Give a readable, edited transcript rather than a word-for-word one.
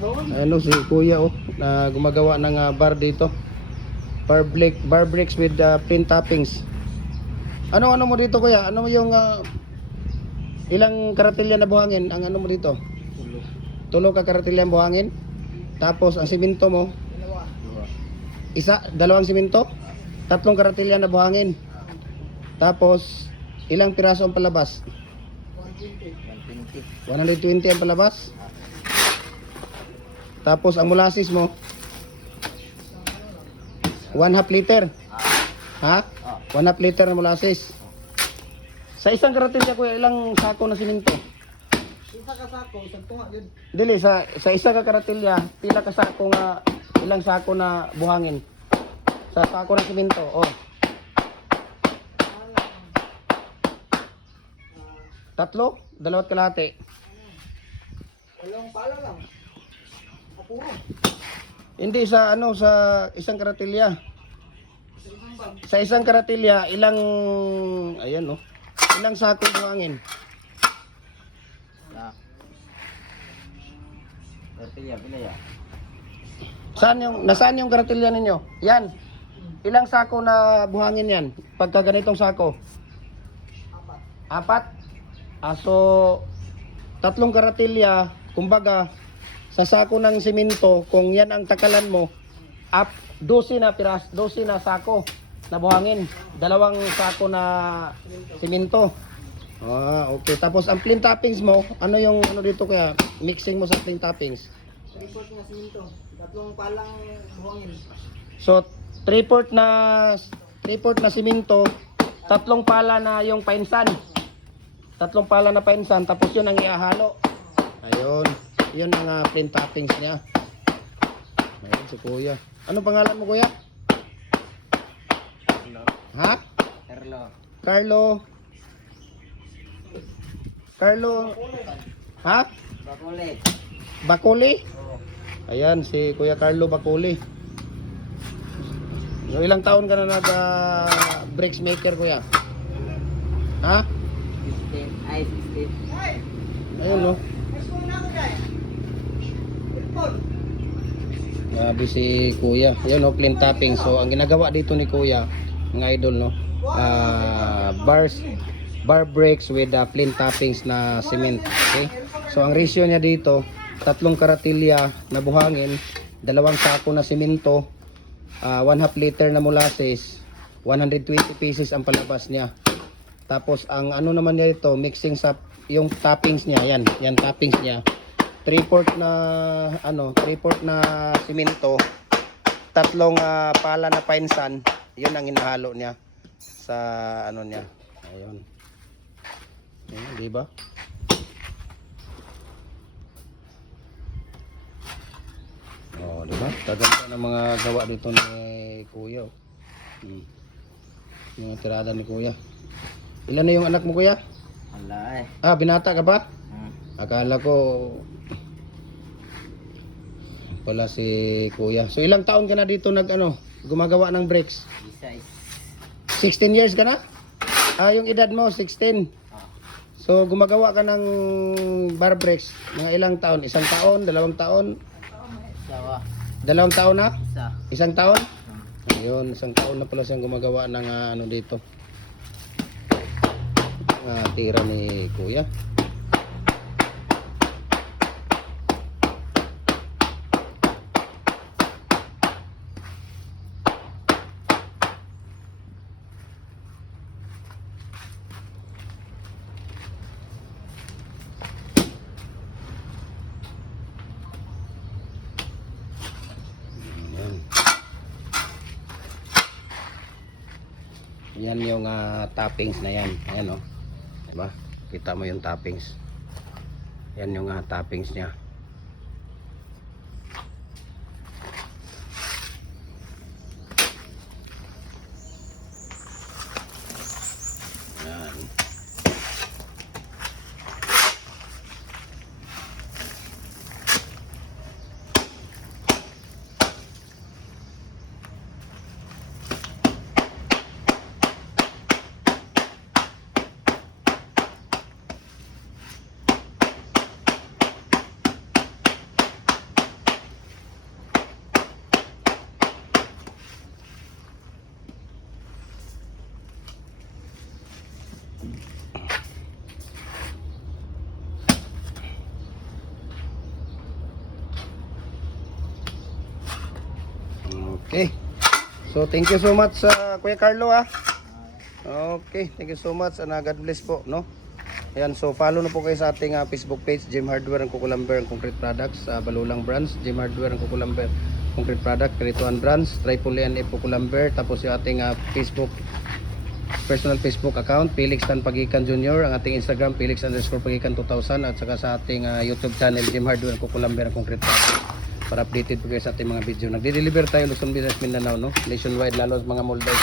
Ano si Kuya oh, na gumagawa ng bar dito. Bar bricks with plain toppings. Ano mo dito Kuya? Ano yung ilang karatilya na buhangin ang ano mo dito? Tulo ka karatilya ang buhangin. Tapos ang simento mo, dalawang simento, tatlong karatilya na buhangin. Tapos ilang piraso ang palabas? 120 ang palabas. Tapos ang molasses mo 1/2 liter. Ha? 1/2 liter na molasses. Sa isang karatilya Kuya, ilang sako na simento? Isa ka sako, isang tunga yun. Dili sa isa ka karatilya, pila ka sako nga ilang sako na buhangin? Sa sako na simento, oh. Tatlo, dalawat kalahati. Dalawang pala lang. Apuro. Hindi sa isang karatilya. Sa isang karatilya, ilang ayan oh. Ilang sako buhangin? Karatilya, pila ya? Nasaan yung karatilya ninyo? Yan. Ilang sako na buhangin yan? Pagka ganitong sako? Apat. So, tatlong karatilya, kumbaga, sa sako ng simento, kung yan ang takalan mo, 12 na sako na buhangin. Dalawang sako na simento. Okay. Tapos ang plain toppings mo, ano yung dito Kaya? Mixing mo sa plain toppings. 3/4 na simento. Tatlong palang buhangin. So, 3/4 na simento, tatlong pala na yung painsan. Tatlong pala na painsan, tapos yun ang ihahalo. Ayun. Yun ang plain toppings niya. Ayun si Kuya. Ano pangalan mo Kuya? Carlo. Ha? Carlo. Carlo. Ha? Bakuli. Bakuli? Oo. Ayan, si Kuya Carlo Bakuli. So, ilang taon ka na bricks maker Kuya? Ha? 16. Ayun no. Grabe si Kuya. Ayun no, plain topping. So, ang ginagawa dito ni Kuya, mga idol no, bar bricks with plain toppings na cement. Okay? So, ang ratio niya dito, tatlong karatilya na buhangin, dalawang sako na simento, 1/2 liter na molasses, 120 pieces ang palabas niya. Tapos ang ano naman niya ito, mixing sa yung toppings niya, yan toppings niya. 3/4 na simento, tatlong pala na painsan, yun ang hinahalo niya sa ano niya. Ayun. Ayun, di ba? Oh, di ba? Taganda ng mga gawa dito ni Kuya. Yung tirada ni Kuya. Ilan na yung anak mo Kuya? Wala Binata ka pa? Akala ko pala si Kuya. So ilang taon ka na dito gumagawa ng bricks? 16 years ka na? Yung edad mo 16. So gumagawa ka ng bar bricks mga ilang taon? Isang taon, dalawang taon? Dalawang taon na? Isang taon? Ayun, isang taon na pala siyang gumagawa ng dito. Tira ni Kuya. Yan yung toppings na yan. Ayan oh. Diba? Kita mo yung toppings. Yan yung toppings niya. Yan. Okay. So thank you so much sa Kuya Carlo ha. Okay, thank you so much and God bless po, no? Ayan, so follow na po kayo sa ating Facebook page, Gem Hardware and Kukulamber and Concrete Products, Balulang Branch, Gem Hardware and Kukulamber Concrete Product, Kirituan Branch, Tripoli and Kukulamber, tapos yung ating Facebook, personal Facebook account, Felix Tan Pagikan Jr., ang ating Instagram, Felix_Pagikan 2000, at saka sa ating YouTube channel, Gem Hardware and Kukulamber and Concrete Products, para updated po kayo sa ating mga video. Nagde-deliver tayo Luzon, Visayas, Mindanao, no? Nationwide, lalo sa mga molders.